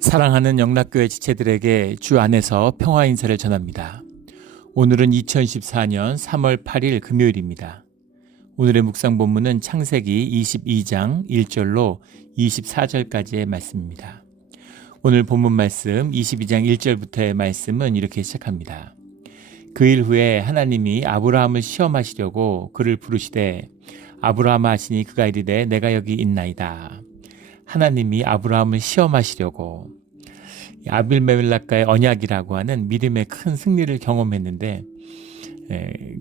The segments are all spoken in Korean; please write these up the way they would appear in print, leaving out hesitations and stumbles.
사랑하는 영락교회 지체들에게 주 안에서 평화 인사를 전합니다. 오늘은 2014년 3월 8일 금요일입니다. 오늘의 묵상 본문은 창세기 22장 1절로 24절까지의 말씀입니다. 오늘 본문 말씀 22장 1절부터의 말씀은 이렇게 시작합니다. 그 일 후에 하나님이 아브라함을 시험하시려고 그를 부르시되 아브라함아 하시니 그가 이르되 내가 여기 있나이다. 하나님이 아브라함을 시험하시려고 아빌메렐락과의 언약이라고 하는 믿음의 큰 승리를 경험했는데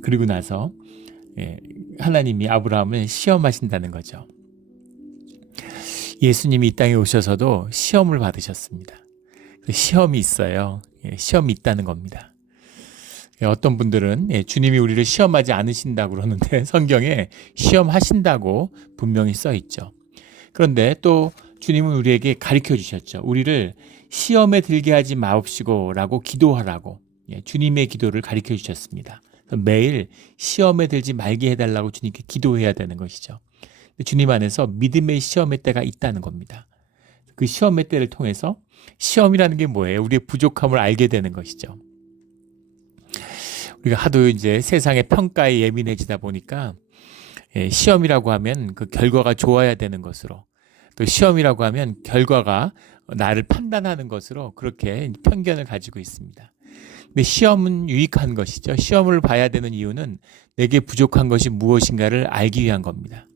그리고 나서 하나님이 아브라함을 시험하신다는 거죠. 예수님이 이 땅에 오셔서도 시험을 받으셨습니다. 시험이 있어요. 시험이 있다는 겁니다. 어떤 분들은 주님이 우리를 시험하지 않으신다고 그러는데 성경에 시험하신다고 분명히 써 있죠. 그런데 또 주님은 우리에게 가르쳐 주셨죠. 우리를 시험에 들게 하지 마옵시고 라고 기도하라고 주님의 기도를 가르쳐 주셨습니다. 매일 시험에 들지 말게 해달라고 주님께 기도해야 되는 것이죠. 주님 안에서 믿음의 시험의 때가 있다는 겁니다. 그 시험의 때를 통해서 시험이라는 게 뭐예요? 우리의 부족함을 알게 되는 것이죠. 우리가 하도 이제 세상의 평가에 예민해지다 보니까 시험이라고 하면 그 결과가 좋아야 되는 것으로, 또 시험이라고 하면 결과가 나를 판단하는 것으로 그렇게 편견을 가지고 있습니다. 근데 시험은 유익한 것이죠. 시험을 봐야 되는 이유는 내게 부족한 것이 무엇인가를 알기 위한 겁니다.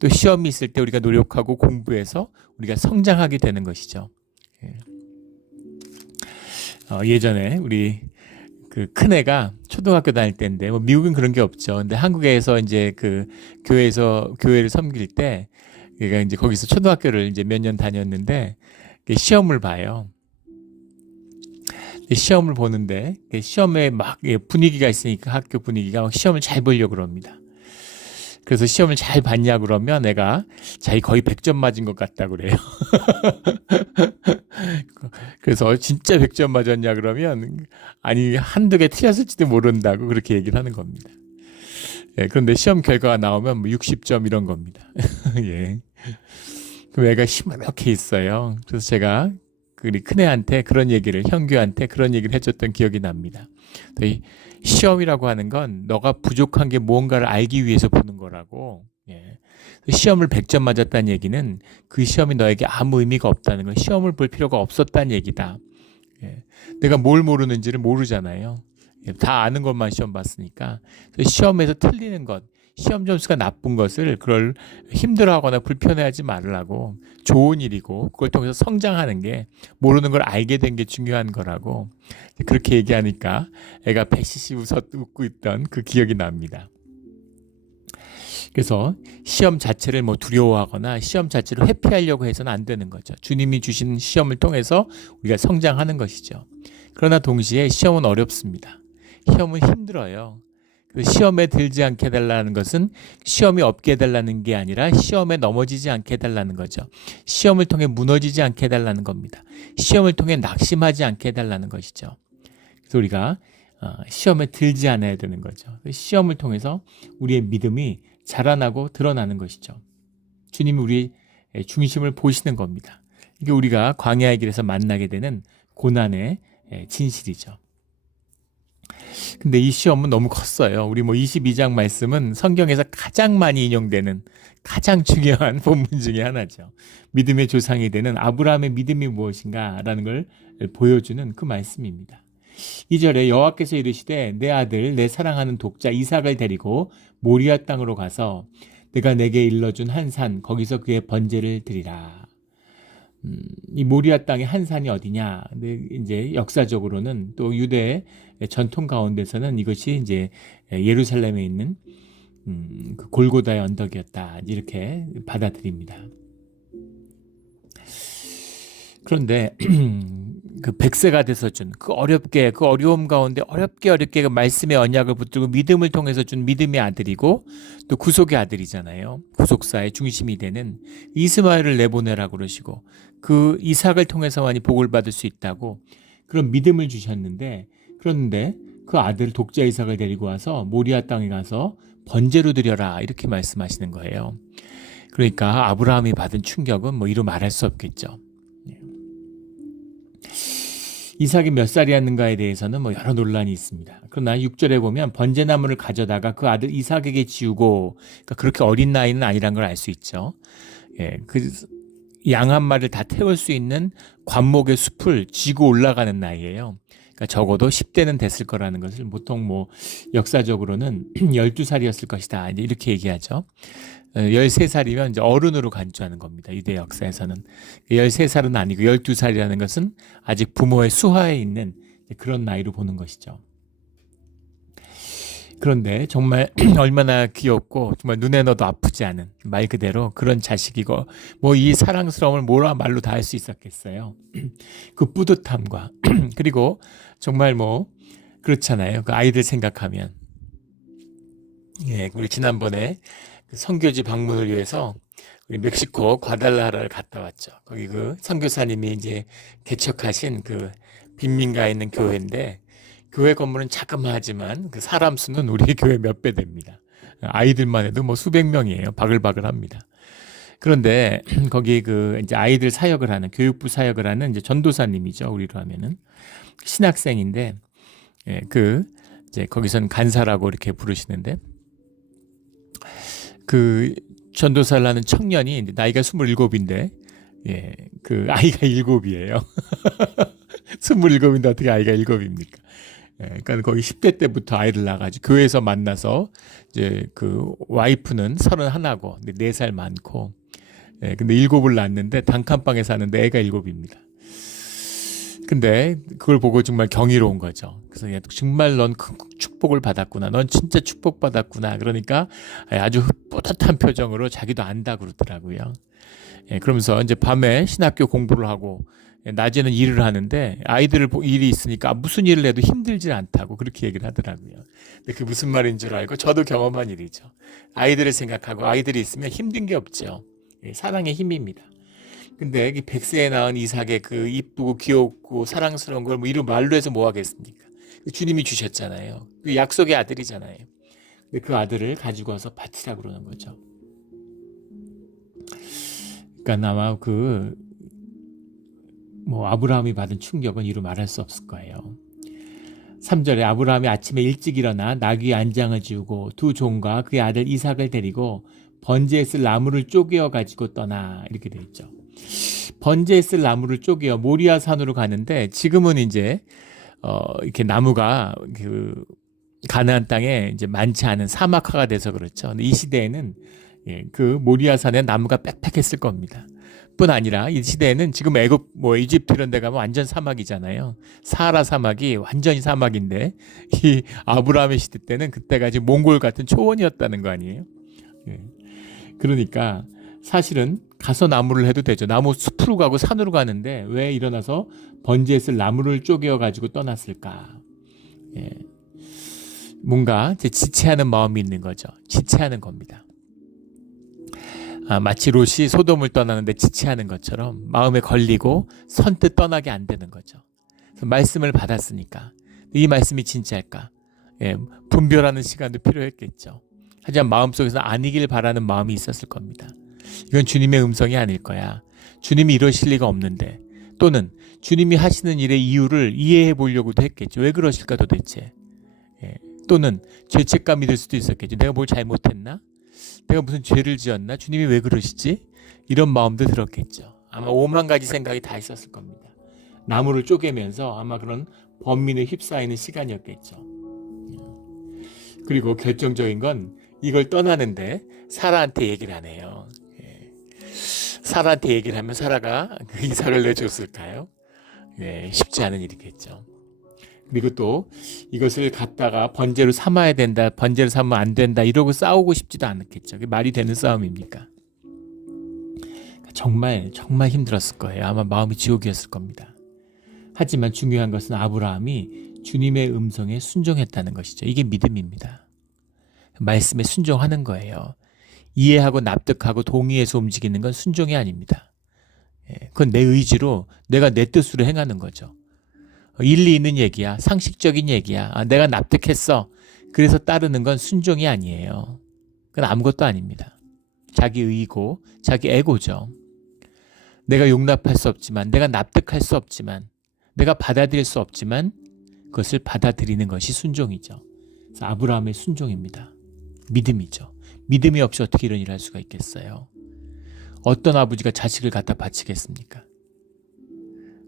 또 시험이 있을 때 우리가 노력하고 공부해서 우리가 성장하게 되는 것이죠. 예전에 우리 그 큰애가 초등학교 다닐 때인데, 미국은 그런 게 없죠. 근데 한국에서 이제 그 교회를 섬길 때, 얘가 이제 거기서 초등학교를 이제 몇 년 다녔는데, 시험을 봐요. 시험을 보는데, 시험에 막 분위기가 있으니까 학교 분위기가 막 시험을 잘 보려고 그럽니다. 그래서 시험을 잘 봤냐 그러면 애가 자기 거의 100점 맞은 것 같다 그래요. 그래서 진짜 100점 맞았냐 그러면 아니 한두 개 틀렸을지도 모른다고 그렇게 얘기를 하는 겁니다. 그런데 시험 결과가 나오면 60점 이런 겁니다. 예. 그럼 애가 시무룩해 있어요. 그래서 제가 우리 큰애한테 그런 얘기를, 형규한테 그런 얘기를 해줬던 기억이 납니다. 시험이라고 하는 건 너가 부족한 게 무언가를 알기 위해서 보는 거라고. 시험을 100점 맞았다는 얘기는 그 시험이 너에게 아무 의미가 없다는 건, 시험을 볼 필요가 없었다는 얘기다. 내가 뭘 모르는지를 모르잖아요. 다 아는 것만 시험 봤으니까. 시험에서 틀리는 것, 시험 점수가 나쁜 것을 그걸 힘들어하거나 불편해하지 말라고, 좋은 일이고 그걸 통해서 성장하는 게, 모르는 걸 알게 된 게 중요한 거라고 그렇게 얘기하니까 애가 배시시 웃고 있던 그 기억이 납니다. 그래서 시험 자체를 두려워하거나 시험 자체를 회피하려고 해서는 안 되는 거죠. 주님이 주신 시험을 통해서 우리가 성장하는 것이죠. 그러나 동시에 시험은 어렵습니다. 시험은 힘들어요. 시험에 들지 않게 해달라는 것은 시험이 없게 해달라는 게 아니라 시험에 넘어지지 않게 해달라는 거죠. 시험을 통해 무너지지 않게 해달라는 겁니다. 시험을 통해 낙심하지 않게 해달라는 것이죠. 그래서 우리가 시험에 들지 않아야 되는 거죠. 시험을 통해서 우리의 믿음이 자라나고 드러나는 것이죠. 주님이 우리의 중심을 보시는 겁니다. 이게 우리가 광야의 길에서 만나게 되는 고난의 진실이죠. 근데 이 시험은 너무 컸어요. 우리 22장 말씀은 성경에서 가장 많이 인용되는 가장 중요한 본문 중에 하나죠. 믿음의 조상이 되는 아브라함의 믿음이 무엇인가라는 걸 보여주는 그 말씀입니다. 2절에 여호와께서 이르시되 내 아들 내 사랑하는 독자 이삭을 데리고 모리아 땅으로 가서 내가 내게 일러준 한 산 거기서 그의 번제를 드리라. 이 모리아 땅의 한 산이 어디냐? 근데 이제 역사적으로는 또 유대의 전통 가운데서는 이것이 이제 예루살렘에 있는 그 골고다의 언덕이었다, 이렇게 받아들입니다. 그런데 그 100세가 돼서 준 그 어려움 가운데 어렵게 그 말씀의 언약을 붙들고 믿음을 통해서 준 믿음의 아들이고 또 구속의 아들이잖아요. 구속사의 중심이 되는 이스마엘을 내보내라고 그러시고 그 이삭을 통해서만이 복을 받을 수 있다고 그런 믿음을 주셨는데, 그런데 그 아들 독자 이삭을 데리고 와서 모리아 땅에 가서 번제로 드려라, 이렇게 말씀하시는 거예요. 그러니까 아브라함이 받은 충격은 이루 말할 수 없겠죠. 이삭이 몇 살이었는가에 대해서는 뭐 여러 논란이 있습니다. 그러나 6절에 보면 번제나무를 가져다가 그 아들 이삭에게 지우고, 그러니까 그렇게 어린 나이는 아니란 걸 알 수 있죠. 예, 그 양 한 마리를 다 태울 수 있는 관목의 숲을 지고 올라가는 나이예요. 그러니까 적어도 10대는 됐을 거라는 것을 보통 뭐 역사적으로는 12살이었을 것이다, 이렇게 얘기하죠. 13살이면 이제 어른으로 간주하는 겁니다. 유대 역사에서는. 13살은 아니고 12살이라는 것은 아직 부모의 수하에 있는 그런 나이로 보는 것이죠. 그런데 정말 얼마나 귀엽고 정말 눈에 넣어도 아프지 않은, 말 그대로 그런 자식이고, 뭐 이 사랑스러움을 뭐라 말로 다 할 수 있었겠어요. 그 뿌듯함과 그리고 정말 뭐 그렇잖아요. 그 아이들 생각하면. 예, 우리 지난번에 그 선교지 방문을 위해서 우리 멕시코 과달라하라를 갔다 왔죠. 거기 그 선교사님이 이제 개척하신 그 빈민가에 있는 교회인데, 교회 건물은 자그마하지만 그 사람 수는 우리 교회 몇 배 됩니다. 아이들만 해도 뭐 수백 명이에요. 바글바글합니다. 그런데 거기 그 이제 아이들 사역을 하는, 교육부 사역을 하는 이제 전도사님이죠. 우리로 하면은 신학생인데, 예, 그 이제 거기선 간사라고 이렇게 부르시는데, 그 전도사를 하는 청년이 나이가 27인데, 예, 그 아이가 7이에요. 27인데 어떻게 아이가 7입니까? 예, 그러니까 거기 10대 때부터 아이를 낳아가지고 교회에서 만나서 이제 그 와이프는 31고 4살 많고, 예, 근데 7을 낳았는데 단칸방에 사는데 애가 7입니다. 근데 그걸 보고 정말 경이로운 거죠. 그래서 정말 넌 큰 축복을 받았구나. 넌 진짜 축복받았구나. 그러니까 아주 뿌듯한 표정으로 자기도 안다 그러더라고요. 예, 그러면서 이제 밤에 신학교 공부를 하고 낮에는 일을 하는데 아이들을 일이 있으니까 무슨 일을 해도 힘들지 않다고 그렇게 얘기를 하더라고요. 근데 그게 무슨 말인 줄 알고 저도 경험한 일이죠. 아이들을 생각하고 아이들이 있으면 힘든 게 없죠. 예, 사랑의 힘입니다. 근데 100세에 낳은 이삭의 그 이쁘고 귀엽고 사랑스러운 걸 뭐 이런 말로 해서 뭐 하겠습니까? 주님이 주셨잖아요. 그 약속의 아들이잖아요. 근데 그 아들을 가지고 와서 바치라 그러는 거죠. 그러니까 아마 그 뭐 아브라함이 받은 충격은 이루 말할 수 없을 거예요. 3절에 아브라함이 아침에 일찍 일어나 나귀 안장을 지우고 두 종과 그의 아들 이삭을 데리고 번제에 쓸 나무를 쪼개어 가지고 떠나, 이렇게 되어 있죠. 번제에 쓸 나무를 쪼개어 모리아 산으로 가는데, 지금은 이제 이렇게 나무가 그 가나안 땅에 이제 많지 않은 사막화가 돼서 그렇죠. 근데 이 시대에는 그 모리아 산에 나무가 빽빽했을 겁니다. 뿐 아니라 이 시대에는 지금 애굽 뭐 이집트 이런 데 가면 완전 사막이잖아요. 사하라 사막이 완전히 사막인데, 이 아브라함의 시대 때는 그때가 지금 몽골 같은 초원이었다는 거 아니에요. 그러니까 사실은 가서 나무를 해도 되죠. 나무 숲으로 가고 산으로 가는데 왜 일어나서 번제에 쓸 나무를 쪼개어 가지고 떠났을까? 예. 뭔가 지체하는 마음이 있는 거죠. 지체하는 겁니다. 마치 롯이 소돔을 떠나는데 지체하는 것처럼 마음에 걸리고 선뜻 떠나게 안 되는 거죠. 그래서 말씀을 받았으니까 이 말씀이 진짜일까? 예, 분별하는 시간도 필요했겠죠. 하지만 마음속에서 아니길 바라는 마음이 있었을 겁니다. 이건 주님의 음성이 아닐 거야. 주님이 이러실 리가 없는데, 또는 주님이 하시는 일의 이유를 이해해 보려고도 했겠죠. 왜 그러실까 도대체. 예, 또는 죄책감이 들 수도 있었겠죠. 내가 뭘 잘못했나? 내가 무슨 죄를 지었나? 주님이 왜 그러시지? 이런 마음도 들었겠죠. 아마 5만 가지 생각이 다 있었을 겁니다. 나무를 쪼개면서 아마 그런 번민에 휩싸이는 시간이었겠죠. 그리고 결정적인 건 이걸 떠나는데 사라한테 얘기를 안 해요. 사라한테 얘기를 하면 사라가 그 이삭을 내줬을까요? 쉽지 않은 일이겠죠. 그리고 또 이것을 갖다가 번제로 삼아야 된다, 번제로 삼으면 안 된다, 이러고 싸우고 싶지도 않겠죠. 그게 말이 되는 싸움입니까? 정말 정말 힘들었을 거예요. 아마 마음이 지옥이었을 겁니다. 하지만 중요한 것은 아브라함이 주님의 음성에 순종했다는 것이죠. 이게 믿음입니다. 말씀에 순종하는 거예요. 이해하고 납득하고 동의해서 움직이는 건 순종이 아닙니다. 그건 내 의지로 내가 내 뜻으로 행하는 거죠. 일리 있는 얘기야. 상식적인 얘기야. 내가 납득했어. 그래서 따르는 건 순종이 아니에요. 그건 아무것도 아닙니다. 자기 의고 자기 에고죠. 내가 용납할 수 없지만, 내가 납득할 수 없지만, 내가 받아들일 수 없지만 그것을 받아들이는 것이 순종이죠. 그래서 아브라함의 순종입니다. 믿음이죠. 믿음이 없이 어떻게 이런 일을 할 수가 있겠어요? 어떤 아버지가 자식을 갖다 바치겠습니까?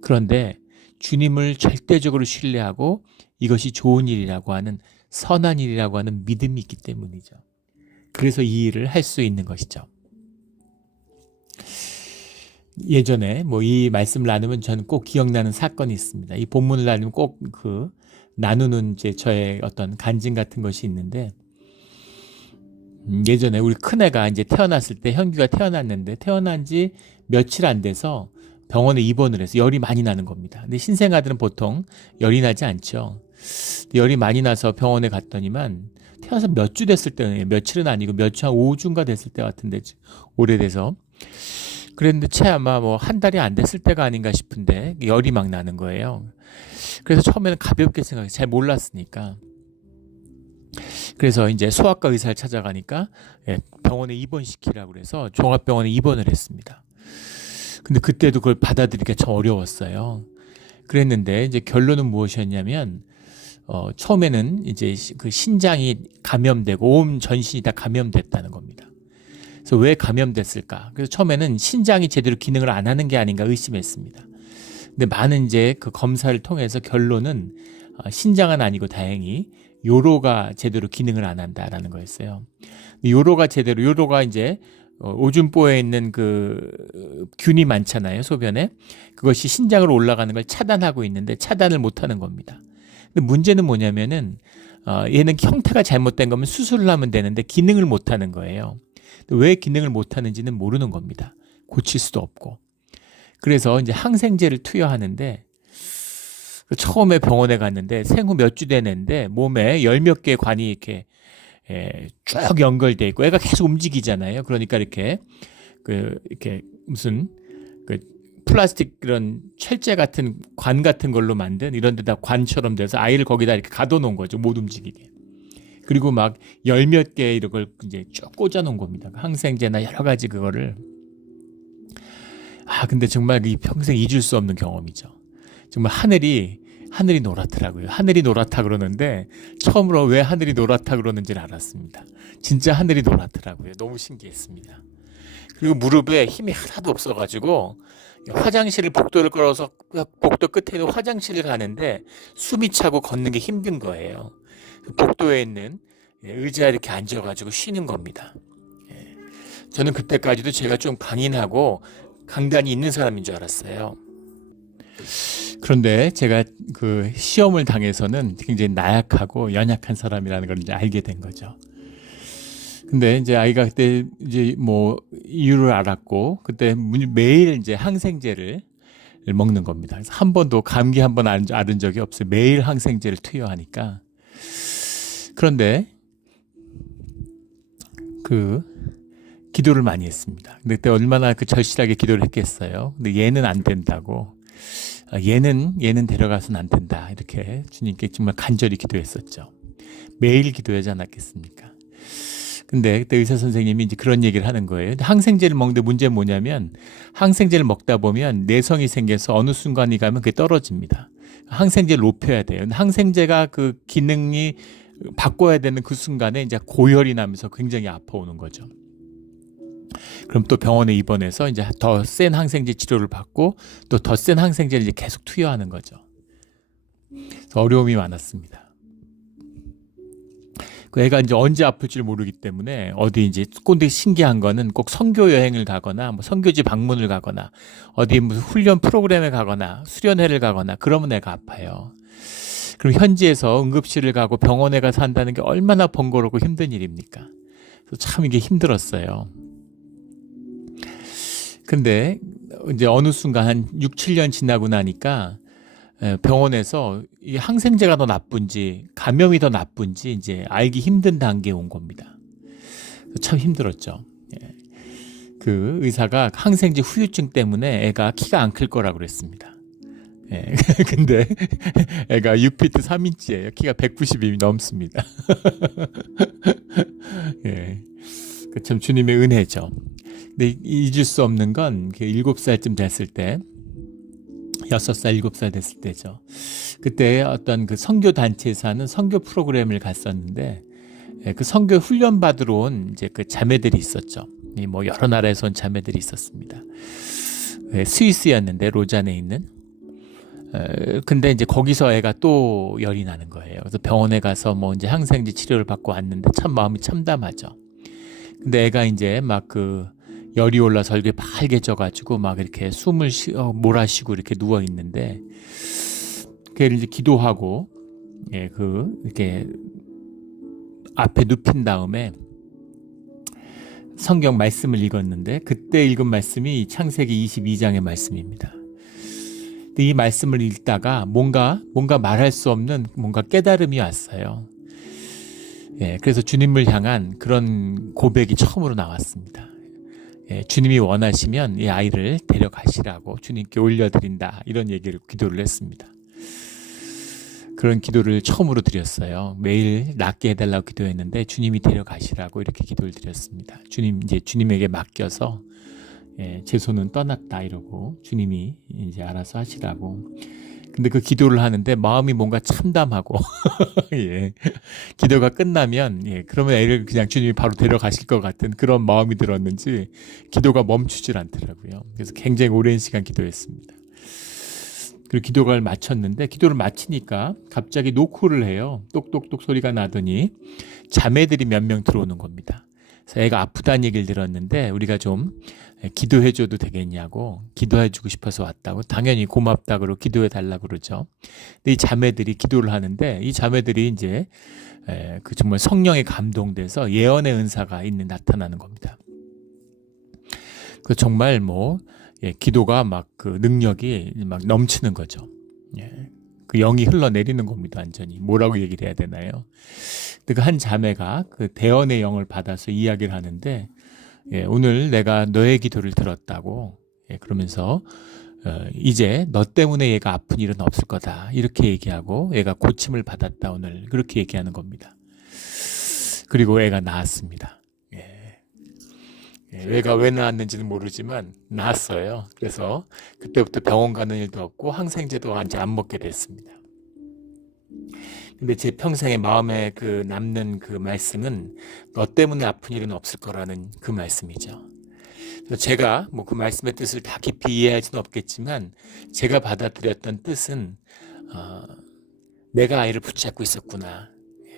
그런데 주님을 절대적으로 신뢰하고 이것이 좋은 일이라고 하는, 선한 일이라고 하는 믿음이 있기 때문이죠. 그래서 이 일을 할 수 있는 것이죠. 예전에 이 말씀을 나누면 저는 꼭 기억나는 사건이 있습니다. 이 본문을 나누면 꼭 나누는 이제 저의 어떤 간증 같은 것이 있는데, 예전에 우리 큰애가 이제 태어났을 때, 현규가 태어났는데 태어난 지 며칠 안 돼서 병원에 입원을 해서 열이 많이 나는 겁니다. 근데 신생아들은 보통 열이 나지 않죠. 열이 많이 나서 병원에 갔더니만 태어나서 몇 주 됐을 때, 며칠은 아니고 몇 주, 한 5주인가 됐을 때 같은데, 오래돼서. 그랬는데 채 아마 한 달이 안 됐을 때가 아닌가 싶은데 열이 막 나는 거예요. 그래서 처음에는 가볍게 생각해서 잘 몰랐으니까. 그래서 이제 소아과 의사를 찾아가니까 병원에 입원시키라고 그래서 종합병원에 입원을 했습니다. 근데 그때도 그걸 받아들이기가 참 어려웠어요. 그랬는데 이제 결론은 무엇이었냐면, 처음에는 이제 그 신장이 감염되고 온 전신이 다 감염됐다는 겁니다. 그래서 왜 감염됐을까? 그래서 처음에는 신장이 제대로 기능을 안 하는 게 아닌가 의심했습니다. 근데 많은 이제 그 검사를 통해서 결론은 신장은 아니고 다행히 요로가 제대로 기능을 안 한다라는 거였어요. 요로가 이제 오줌보에 있는 그 균이 많잖아요, 소변에. 그것이 신장으로 올라가는 걸 차단하고 있는데 차단을 못 하는 겁니다. 근데 문제는 뭐냐면은 얘는 형태가 잘못된 거면 수술을 하면 되는데 기능을 못 하는 거예요. 왜 기능을 못 하는지는 모르는 겁니다. 고칠 수도 없고. 그래서 이제 항생제를 투여하는데, 처음에 병원에 갔는데 생후 몇 주 되는데 몸에 열 몇 개의 관이 이렇게 쭉 연결돼 있고 애가 계속 움직이잖아요. 그러니까 이렇게 무슨 플라스틱 이런 철제 같은 관 같은 걸로 만든 이런 데다 관처럼 돼서 아이를 거기다 이렇게 가둬 놓은 거죠. 못 움직이게. 그리고 막 열 몇 개 이런 걸 이제 쭉 꽂아 놓은 겁니다. 항생제나 여러 가지 그거를. 근데 정말 이 평생 잊을 수 없는 경험이죠. 정말 하늘이 노랗더라고요. 하늘이 노랗다 그러는데 처음으로 왜 하늘이 노랗다 그러는지를 알았습니다. 진짜 하늘이 노랗더라고요. 너무 신기했습니다. 그리고 무릎에 힘이 하나도 없어가지고 화장실을 복도를 걸어서 복도 끝에 있는 화장실을 가는데 숨이 차고 걷는 게 힘든 거예요. 복도에 있는 의자에 이렇게 앉아가지고 쉬는 겁니다. 저는 그때까지도 제가 좀 강인하고 강단이 있는 사람인 줄 알았어요. 그런데 제가 그 시험을 당해서는 굉장히 나약하고 연약한 사람이라는 걸 이제 알게 된 거죠. 근데 이제 아이가 그때 이제 이유를 알았고, 그때 매일 이제 항생제를 먹는 겁니다. 그래서 한 번도 감기 한 번 앓은 적이 없어요. 매일 항생제를 투여하니까. 그런데 기도를 많이 했습니다. 근데 그때 얼마나 절실하게 기도를 했겠어요. 근데 얘는 안 된다고. 얘는 데려가서는 안 된다. 이렇게 주님께 정말 간절히 기도했었죠. 매일 기도하지 않았겠습니까? 근데 그때 의사 선생님이 이제 그런 얘기를 하는 거예요. 항생제를 먹는데 문제는 뭐냐면, 항생제를 먹다 보면 내성이 생겨서 어느 순간이 가면 그게 떨어집니다. 항생제를 높여야 돼요. 근데 항생제가 그 기능이 바꿔야 되는 그 순간에 이제 고열이 나면서 굉장히 아파오는 거죠. 그럼 또 병원에 입원해서 이제 더 센 항생제 치료를 받고 또 더 센 항생제를 이제 계속 투여하는 거죠. 그래서 어려움이 많았습니다. 그 애가 이제 언제 아플지 모르기 때문에 어디 이제 꼰대 신기한 거는 꼭 선교 여행을 가거나 선교지 방문을 가거나 어디 무슨 훈련 프로그램에 가거나 수련회를 가거나 그러면 애가 아파요. 그럼 현지에서 응급실을 가고 병원에 가서 한다는 게 얼마나 번거롭고 힘든 일입니까? 그래서 참 이게 힘들었어요. 근데 이제 어느 순간 한 6, 7년 지나고 나니까 병원에서 이 항생제가 더 나쁜지 감염이 더 나쁜지 이제 알기 힘든 단계에 온 겁니다. 참 힘들었죠. 그 의사가 항생제 후유증 때문에 애가 키가 안 클 거라고 그랬습니다. 근데 애가 6피트 3인치예요. 키가 190이 넘습니다. 참 주님의 은혜죠. 근데 잊을 수 없는 건 7살쯤 됐을 때 6살, 7살 됐을 때죠. 그때 어떤 그 선교 단체에서 하는 선교 프로그램을 갔었는데 그 선교 훈련 받으러 온 이제 그 자매들이 있었죠. 뭐 여러 나라에서 온 자매들이 있었습니다. 스위스였는데 로잔에 있는. 근데 이제 거기서 애가 또 열이 나는 거예요. 그래서 병원에 가서 뭐 이제 항생제 치료를 받고 왔는데 참 마음이 참담하죠. 근데 애가 이제 막 그 열이 올라서 얼굴이 빨개져가지고 막 이렇게 숨을 몰아쉬고 이렇게 누워 있는데 걔를 이제 기도하고 이렇게 앞에 눕힌 다음에 성경 말씀을 읽었는데 그때 읽은 말씀이 창세기 22장의 말씀입니다. 근데 이 말씀을 읽다가 뭔가 말할 수 없는 뭔가 깨달음이 왔어요. 그래서 주님을 향한 그런 고백이 처음으로 나왔습니다. 주님이 원하시면 이 아이를 데려가시라고 주님께 올려드린다, 이런 기도를 했습니다. 그런 기도를 처음으로 드렸어요. 매일 낫게 해달라고 기도했는데 주님이 데려가시라고 이렇게 기도를 드렸습니다. 주님에게 맡겨서 제 손은 떠났다 이러고 주님이 이제 알아서 하시라고. 근데 그 기도를 하는데 마음이 뭔가 참담하고 기도가 끝나면 그러면 애를 그냥 주님이 바로 데려가실 것 같은 그런 마음이 들었는지 기도가 멈추질 않더라고요. 그래서 굉장히 오랜 시간 기도했습니다. 그리고 기도를 마쳤는데 기도를 마치니까 갑자기 노크를 해요. 똑똑똑 소리가 나더니 자매들이 몇 명 들어오는 겁니다. 그래서 애가 아프다는 얘기를 들었는데 우리가 좀 기도해줘도 되겠냐고, 기도해주고 싶어서 왔다고, 당연히 고맙다 그러고 기도해달라고 그러죠. 근데 이 자매들이 기도를 하는데 이 자매들이 이제 그 정말 성령에 감동돼서 예언의 은사가 나타나는 겁니다. 그 정말 기도가 막 그 능력이 막 넘치는 거죠. 그 영이 흘러내리는 겁니다. 완전히 뭐라고 얘기를 해야 되나요? 근데 그 한 자매가 그 대언의 영을 받아서 이야기를 하는데 오늘 내가 너의 기도를 들었다고, 그러면서 이제 너 때문에 얘가 아픈 일은 없을 거다 이렇게 얘기하고 얘가 고침을 받았다 오늘, 그렇게 얘기하는 겁니다. 그리고 애가 나았습니다. 애가 왜 나았는지는 모르지만 나았어요. 그래서 그때부터 병원 가는 일도 없고 항생제도 이제 안 먹게 됐습니다. 근데 제 평생의 마음에 그 남는 그 말씀은 너 때문에 아픈 일은 없을 거라는 그 말씀이죠. 그래서 제가 그 말씀의 뜻을 다 깊이 이해할 수는 없겠지만 제가 받아들였던 뜻은 내가 아이를 붙잡고 있었구나.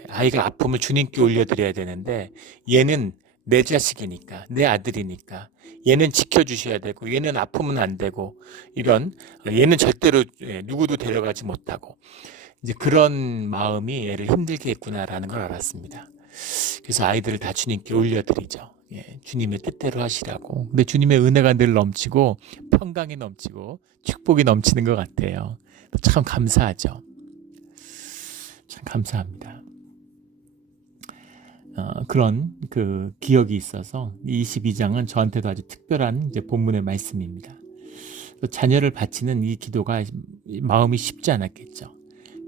아이가 아픔을 주님께 올려드려야 되는데 얘는 내 자식이니까, 내 아들이니까 얘는 지켜주셔야 되고 얘는 아프면 안 되고 얘는 절대로 누구도 데려가지 못하고 이제 그런 마음이 얘를 힘들게 했구나라는 걸 알았습니다. 그래서 아이들을 다 주님께 올려드리죠. 주님의 뜻대로 하시라고. 근데 주님의 은혜가 늘 넘치고 평강이 넘치고 축복이 넘치는 것 같아요. 참 감사하죠. 참 감사합니다. 그런 그 기억이 있어서 22장은 저한테도 아주 특별한 이제 본문의 말씀입니다. 자녀를 바치는 이 기도가 마음이 쉽지 않았겠죠.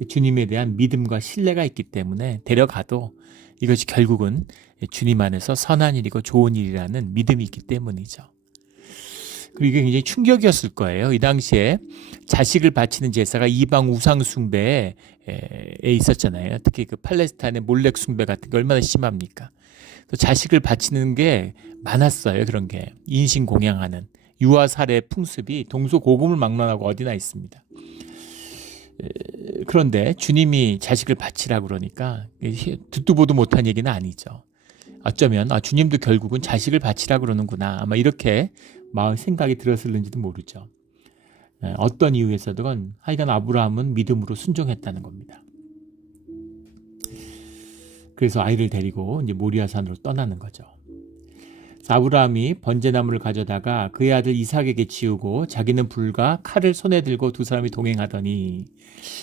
주님에 대한 믿음과 신뢰가 있기 때문에 데려가도 이것이 결국은 주님 안에서 선한 일이고 좋은 일이라는 믿음이 있기 때문이죠. 그리고 이게 굉장히 충격이었을 거예요. 이 당시에 자식을 바치는 제사가 이방 우상 숭배에 있었잖아요. 특히 그 팔레스타인의 몰렉 숭배 같은 게 얼마나 심합니까? 자식을 바치는 게 많았어요. 그런 게 인신 공양하는 유아 살해 풍습이 동서고금을 막론하고 어디나 있습니다. 그런데 주님이 자식을 바치라고 그러니까 듣도 보도 못한 얘기는 아니죠. 어쩌면 주님도 결국은 자식을 바치라고 그러는구나, 아마 이렇게 마음 생각이 들었을는지도 모르죠. 어떤 이유에서든 하여간 아브라함은 믿음으로 순종했다는 겁니다. 그래서 아이를 데리고 이제 모리아산으로 떠나는 거죠. 아브라함이 번제나무를 가져다가 그의 아들 이삭에게 지우고 자기는 불과 칼을 손에 들고 두 사람이 동행하더니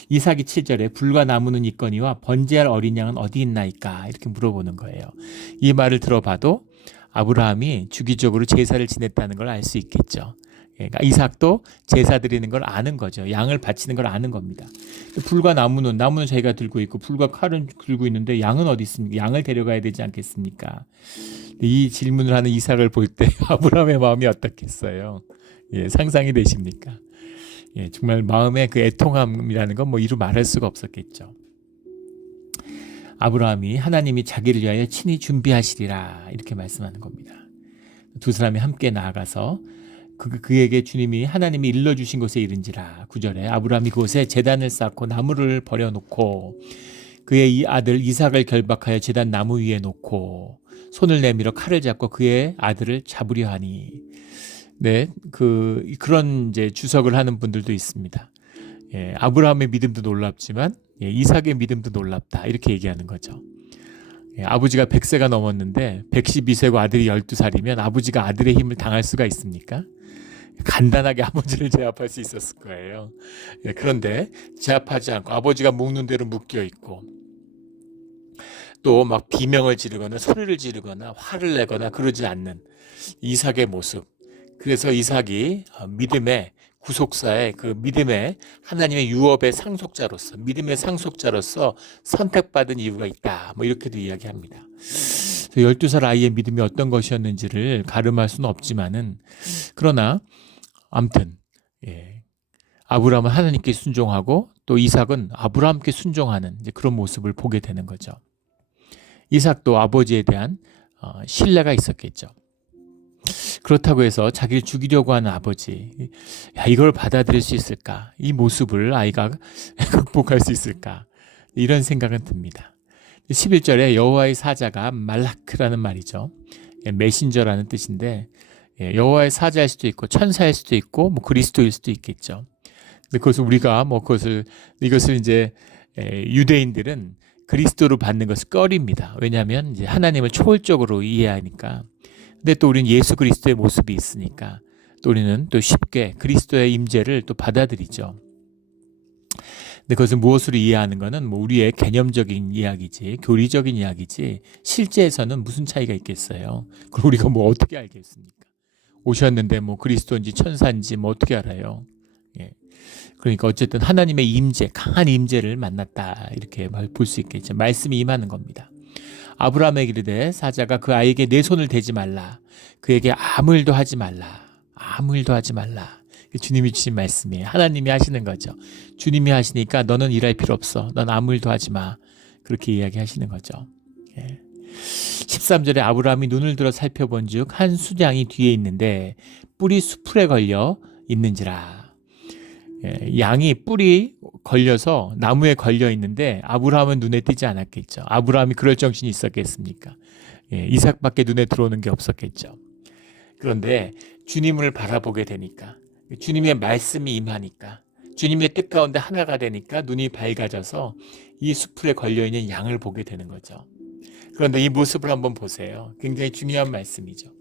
이삭이 7절에 불과 나무는 있거니와 번제할 어린 양은 어디 있나이까 이렇게 물어보는 거예요. 이 말을 들어봐도 아브라함이 주기적으로 제사를 지냈다는 걸 알 수 있겠죠. 그러니까 이삭도 제사 드리는 걸 아는 거죠. 양을 바치는 걸 아는 겁니다. 불과 나무는 자기가 들고 있고 불과 칼은 들고 있는데 양은 어디 있습니까? 양을 데려가야 되지 않겠습니까? 이 질문을 하는 이삭을 볼 때 아브라함의 마음이 어떻겠어요? 상상이 되십니까? 정말 마음의 그 애통함이라는 건 뭐 이루 말할 수가 없었겠죠. 아브라함이 하나님이 자기를 위하여 친히 준비하시리라 이렇게 말씀하는 겁니다. 두 사람이 함께 나아가서 그에게 주님이 하나님이 일러주신 곳에 이른지라. 9절에 아브라함이 그곳에 제단을 쌓고 나무를 버려놓고 그의 이 아들 이삭을 결박하여 제단 나무 위에 놓고 손을 내밀어 칼을 잡고 그의 아들을 잡으려 하니. 네, 그런 이제 주석을 하는 분들도 있습니다. 아브라함의 믿음도 놀랍지만 이삭의 믿음도 놀랍다 이렇게 얘기하는 거죠. 아버지가 100세가 넘었는데 112세고 아들이 12살이면 아버지가 아들의 힘을 당할 수가 있습니까? 간단하게 아버지를 제압할 수 있었을 거예요. 그런데 제압하지 않고 아버지가 묶는 대로 묶여 있고 또 막 비명을 지르거나 소리를 지르거나 화를 내거나 그러지 않는 이삭의 모습. 그래서 이삭이 믿음의 구속사의 그 믿음의 하나님의 유업의 상속자로서 믿음의 상속자로서 선택받은 이유가 있다. 뭐 이렇게도 이야기합니다. 12살 아이의 믿음이 어떤 것이었는지를 가름할 수는 없지만은 그러나 아무튼 아브라함은 하나님께 순종하고 또 이삭은 아브라함께 순종하는 이제 그런 모습을 보게 되는 거죠. 이삭도 아버지에 대한 신뢰가 있었겠죠. 그렇다고 해서 자기를 죽이려고 하는 아버지, 이걸 받아들일 수 있을까? 이 모습을 아이가 극복할 수 있을까? 이런 생각은 듭니다. 11절에 여호와의 사자가 말라크라는 말이죠. 메신저라는 뜻인데 여호와의 사자일 수도 있고 천사일 수도 있고 뭐 그리스도일 수도 있겠죠. 근데 그것을 우리가 이것을 이제 유대인들은 그리스도로 받는 것을 꺼립니다. 왜냐하면 이제 하나님을 초월적으로 이해하니까. 근데 또 우리는 예수 그리스도의 모습이 있으니까 또 우리는 또 쉽게 그리스도의 임재를 또 받아들이죠. 근데 그것을 무엇으로 이해하는 것은 뭐 우리의 개념적인 이야기지, 교리적인 이야기지, 실제에서는 무슨 차이가 있겠어요? 그걸 우리가 뭐 어떻게 알겠습니까? 오셨는데 뭐 그리스도인지 천사인지 뭐 어떻게 알아요? 그러니까 어쨌든 하나님의 임재, 강한 임재를 만났다 이렇게 볼 수 있겠죠. 말씀이 임하는 겁니다. 아브라함에게 이르되 사자가 그 아이에게 내 손을 대지 말라. 그에게 아무 일도 하지 말라. 아무 일도 하지 말라. 주님이 주신 말씀이에요. 하나님이 하시는 거죠. 주님이 하시니까 너는 일할 필요 없어. 넌 아무 일도 하지 마. 그렇게 이야기하시는 거죠. 13절에 아브라함이 눈을 들어 살펴본 즉 한 수장이 뒤에 있는데 뿔이 수풀에 걸려 있는지라. 양이 뿔이 걸려서 나무에 걸려 있는데 아브라함은 눈에 띄지 않았겠죠. 아브라함이 그럴 정신이 있었겠습니까? 이삭밖에 눈에 들어오는 게 없었겠죠. 그런데 주님을 바라보게 되니까 주님의 말씀이 임하니까 주님의 뜻 가운데 하나가 되니까 눈이 밝아져서 이 수풀에 걸려있는 양을 보게 되는 거죠. 그런데 이 모습을 한번 보세요. 굉장히 중요한 말씀이죠.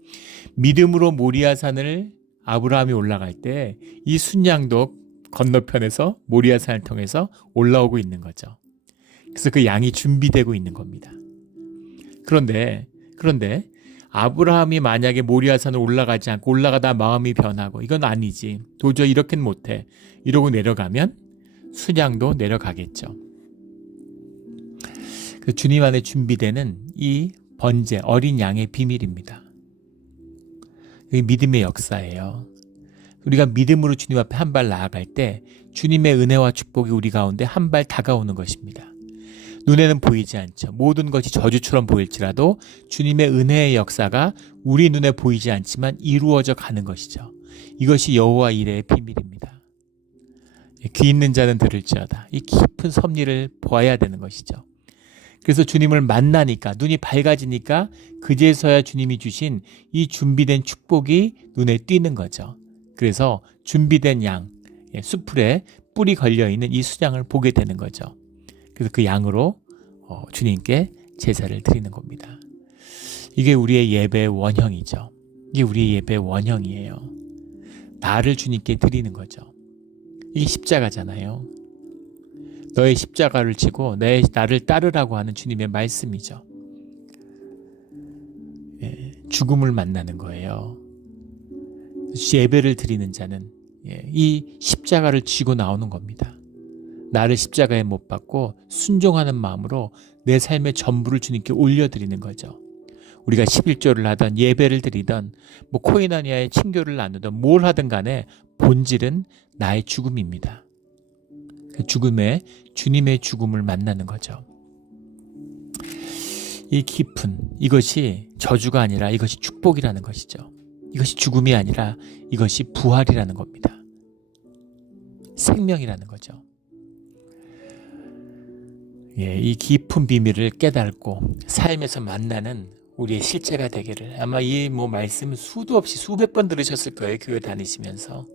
믿음으로 모리아산을 아브라함이 올라갈 때 이 순양도 건너편에서 모리아산을 통해서 올라오고 있는 거죠. 그래서 그 양이 준비되고 있는 겁니다. 그런데 아브라함이 만약에 모리아산을 올라가지 않고 올라가다 마음이 변하고 이건 아니지. 도저히 이렇게는 못해. 이러고 내려가면 순양도 내려가겠죠. 그 주님 안에 준비되는 이 번제, 어린 양의 비밀입니다. 이게 믿음의 역사예요. 우리가 믿음으로 주님 앞에 한 발 나아갈 때 주님의 은혜와 축복이 우리 가운데 한 발 다가오는 것입니다. 눈에는 보이지 않죠. 모든 것이 저주처럼 보일지라도 주님의 은혜의 역사가 우리 눈에 보이지 않지만 이루어져 가는 것이죠. 이것이 여호와 이레의 비밀입니다. 귀 있는 자는 들을지어다. 이 깊은 섭리를 보아야 되는 것이죠. 그래서 주님을 만나니까 눈이 밝아지니까 그제서야 주님이 주신 이 준비된 축복이 눈에 띄는 거죠. 그래서 준비된 양, 수풀에 뿔이 걸려있는 이 수양을 보게 되는 거죠. 그래서 그 양으로 주님께 제사를 드리는 겁니다. 이게 우리의 예배의 원형이죠. 이게 우리의 예배의 원형이에요. 나를 주님께 드리는 거죠. 이게 십자가잖아요. 너의 십자가를 지고 나를 따르라고 하는 주님의 말씀이죠. 죽음을 만나는 거예요. 예배를 드리는 자는 이 십자가를 지고 나오는 겁니다. 나를 십자가에 못 박고 순종하는 마음으로 내 삶의 전부를 주님께 올려드리는 거죠. 우리가 11조를 하던 예배를 드리던 뭐 코인아니아의 친교를 나누던 뭘 하든 간에 본질은 나의 죽음입니다. 그 죽음에 주님의 죽음을 만나는 거죠. 이 깊은 이것이 저주가 아니라 이것이 축복이라는 것이죠. 이것이 죽음이 아니라 이것이 부활이라는 겁니다. 생명이라는 거죠. 이 깊은 비밀을 깨닫고 삶에서 만나는 우리의 실제가 되기를. 아마 이 말씀은 수도 없이 수백 번 들으셨을 거예요. 교회 다니시면서.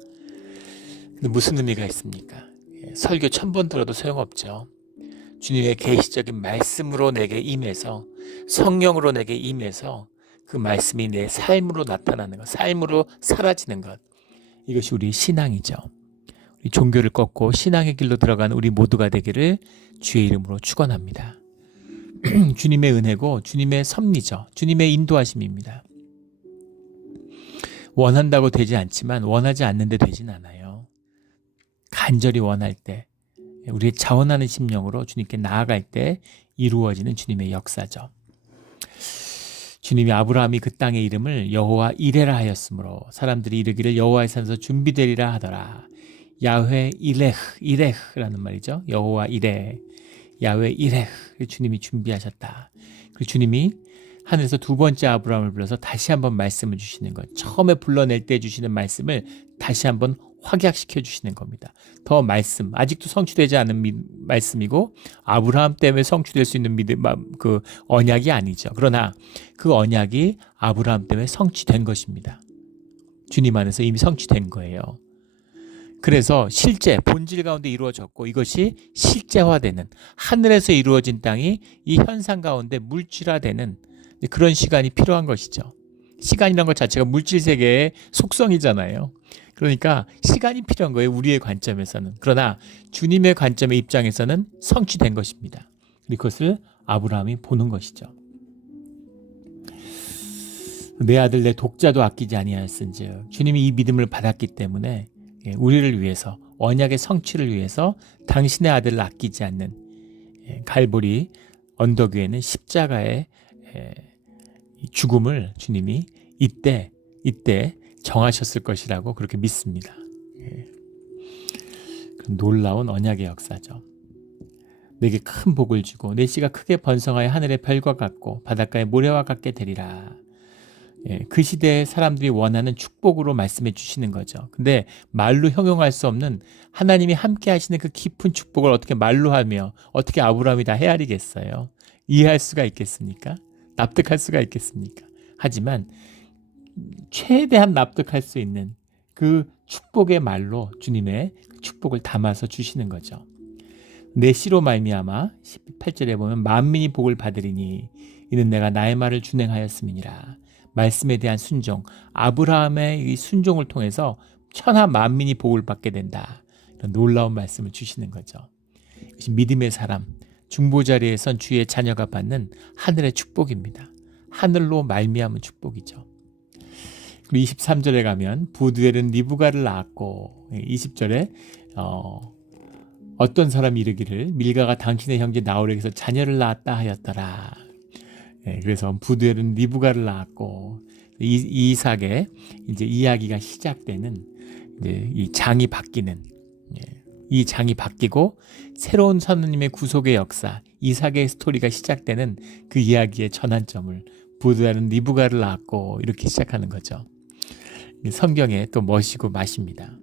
근데 무슨 의미가 있습니까? 설교 1000번 들어도 소용없죠. 주님의 계시적인 말씀으로 내게 임해서, 성령으로 내게 임해서 그 말씀이 내 삶으로 나타나는 것, 삶으로 사라지는 것, 이것이 우리의 신앙이죠. 우리 종교를 꺾고 신앙의 길로 들어가는 우리 모두가 되기를 주의 이름으로 축원합니다. 주님의 은혜고 주님의 섭리죠. 주님의 인도하심입니다. 원한다고 되지 않지만 원하지 않는데 되진 않아요. 간절히 원할 때, 우리의 자원하는 심령으로 주님께 나아갈 때 이루어지는 주님의 역사죠. 주님이 아브라함이 그 땅의 이름을 여호와 이레라 하였으므로 사람들이 이르기를 여호와의 산에서 준비되리라 하더라. 야훼 이레흐라는 말이죠. 여호와 이레, 야훼 이레흐, 주님이 준비하셨다. 그리고 주님이 하늘에서 두 번째 아브라함을 불러서 다시 한번 말씀을 주시는 것, 처음에 불러낼 때 주시는 말씀을 다시 한번 확약시켜 주시는 겁니다. 더 말씀, 아직도 성취되지 않은 말씀이고 아브라함 때문에 성취될 수 있는 그 언약이 아니죠. 그러나 그 언약이 아브라함 때문에 성취된 것입니다. 주님 안에서 이미 성취된 거예요. 그래서 실제 본질 가운데 이루어졌고 이것이 실제화되는, 하늘에서 이루어진 땅이 이 현상 가운데 물질화되는 그런 시간이 필요한 것이죠. 시간이란 것 자체가 물질 세계의 속성이잖아요. 그러니까 시간이 필요한 거예요. 우리의 관점에서는. 그러나 주님의 관점의 입장에서는 성취된 것입니다. 그리고 그것을 아브라함이 보는 것이죠. 내 아들 내 독자도 아끼지 아니하였은즉, 주님이 이 믿음을 받았기 때문에 우리를 위해서, 언약의 성취를 위해서 당신의 아들을 아끼지 않는 갈보리 언덕 위에는 십자가의 죽음을 주님이 이때 정하셨을 것이라고 그렇게 믿습니다. 놀라운 언약의 역사죠. 내게 큰 복을 주고 내 씨가 크게 번성하여 하늘의 별과 같고 바닷가의 모래와 같게 되리라. 그 시대에 사람들이 원하는 축복으로 말씀해 주시는 거죠. 근데 말로 형용할 수 없는 하나님이 함께 하시는 그 깊은 축복을 어떻게 말로 하며 어떻게 아브라함이 다 헤아리겠어요? 이해할 수가 있겠습니까? 납득할 수가 있겠습니까? 하지만 최대한 납득할 수 있는 그 축복의 말로 주님의 축복을 담아서 주시는 거죠. 내 씨로 말미암아 18절에 보면 만민이 복을 받으리니 이는 내가 나의 말을 준행하였음이니라. 말씀에 대한 순종, 아브라함의 이 순종을 통해서 천하 만민이 복을 받게 된다. 이런 놀라운 말씀을 주시는 거죠. 믿음의 사람, 중보자리에 선 주의 자녀가 받는 하늘의 축복입니다. 하늘로 말미암은 축복이죠. 23절에 가면 부두엘은 리브가를 낳았고, 20절에 어떤 사람이 이르기를 밀가가 당신의 형제 나홀에게서 자녀를 낳았다 하였더라. 그래서 부두엘은 리브가를 낳았고, 이삭의 이제 이야기가 시작되는 이제 이 장이 바뀌는, 이 장이 바뀌고 새로운 선생님의 구속의 역사, 이삭의 스토리가 시작되는 그 이야기의 전환점을 부두엘은 리브가를 낳았고 이렇게 시작하는 거죠. 성경에 또 멋이고 맛입니다.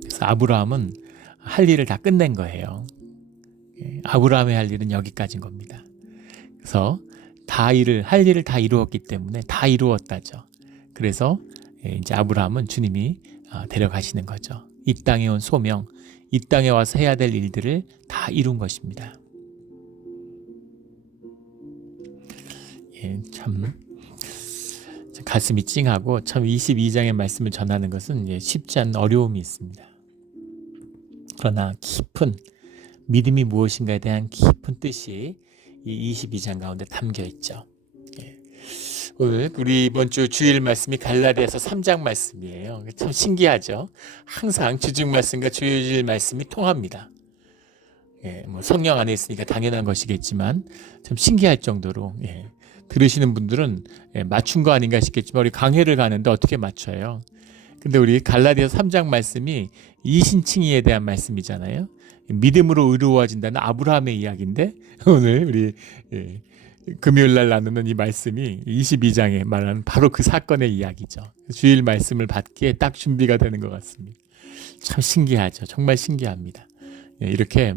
그래서 아브라함은 할 일을 다 끝낸 거예요. 아브라함의 할 일은 여기까지인 겁니다. 그래서 할 일을 다 이루었기 때문에 다 이루었다죠. 그래서 이제 아브라함은 주님이 데려가시는 거죠. 이 땅에 온 소명, 이 땅에 와서 해야 될 일들을 다 이룬 것입니다. 참 가슴이 찡하고 참 22장의 말씀을 전하는 것은 쉽지 않은 어려움이 있습니다. 그러나 깊은 믿음이 무엇인가에 대한 깊은 뜻이 이 22장 가운데 담겨 있죠. 오늘 우리 이번 주 주일 말씀이 갈라디아서 3장 말씀이에요. 참 신기하죠. 항상 주중 말씀과 주일 말씀이 통합니다. 성령 안에 있으니까 당연한 것이겠지만 참 신기할 정도로 들으시는 분들은 맞춘 거 아닌가 싶겠지만 우리 강해를 가는데 어떻게 맞춰요? 근데 우리 갈라디아서 3장 말씀이 이신칭의에 대한 말씀이잖아요. 믿음으로 의로워진다는 아브라함의 이야기인데 오늘 우리 금요일 날 나누는 이 말씀이 22장에 말하는 바로 그 사건의 이야기죠. 주일 말씀을 받기에 딱 준비가 되는 것 같습니다. 참 신기하죠. 정말 신기합니다. 이렇게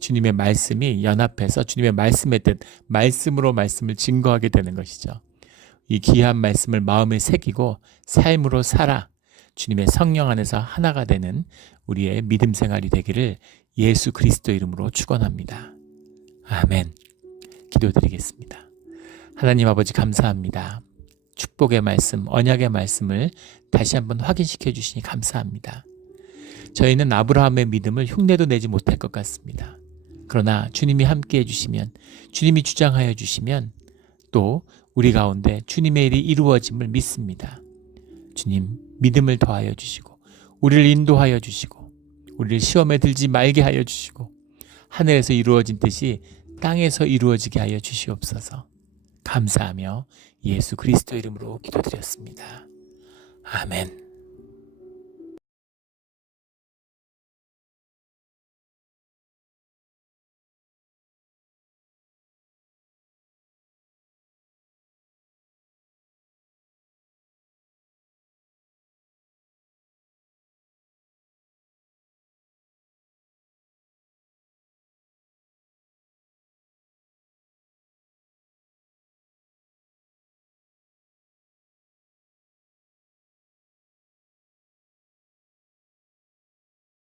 주님의 말씀이 연합해서 주님의 말씀의 뜻, 말씀으로 말씀을 증거하게 되는 것이죠. 이 귀한 말씀을 마음에 새기고 삶으로 살아 주님의 성령 안에서 하나가 되는 우리의 믿음 생활이 되기를 예수 그리스도 이름으로 축원합니다. 아멘. 기도드리겠습니다. 하나님 아버지 감사합니다. 축복의 말씀, 언약의 말씀을 다시 한번 확인시켜 주시니 감사합니다. 저희는 아브라함의 믿음을 흉내도 내지 못할 것 같습니다. 그러나 주님이 함께 해주시면, 주님이 주장하여 주시면 또 우리 가운데 주님의 일이 이루어짐을 믿습니다. 주님 믿음을 더하여 주시고 우리를 인도하여 주시고 우리를 시험에 들지 말게 하여 주시고 하늘에서 이루어진 뜻이 땅에서 이루어지게 하여 주시옵소서. 감사하며 예수 그리스도 이름으로 기도드렸습니다. 아멘.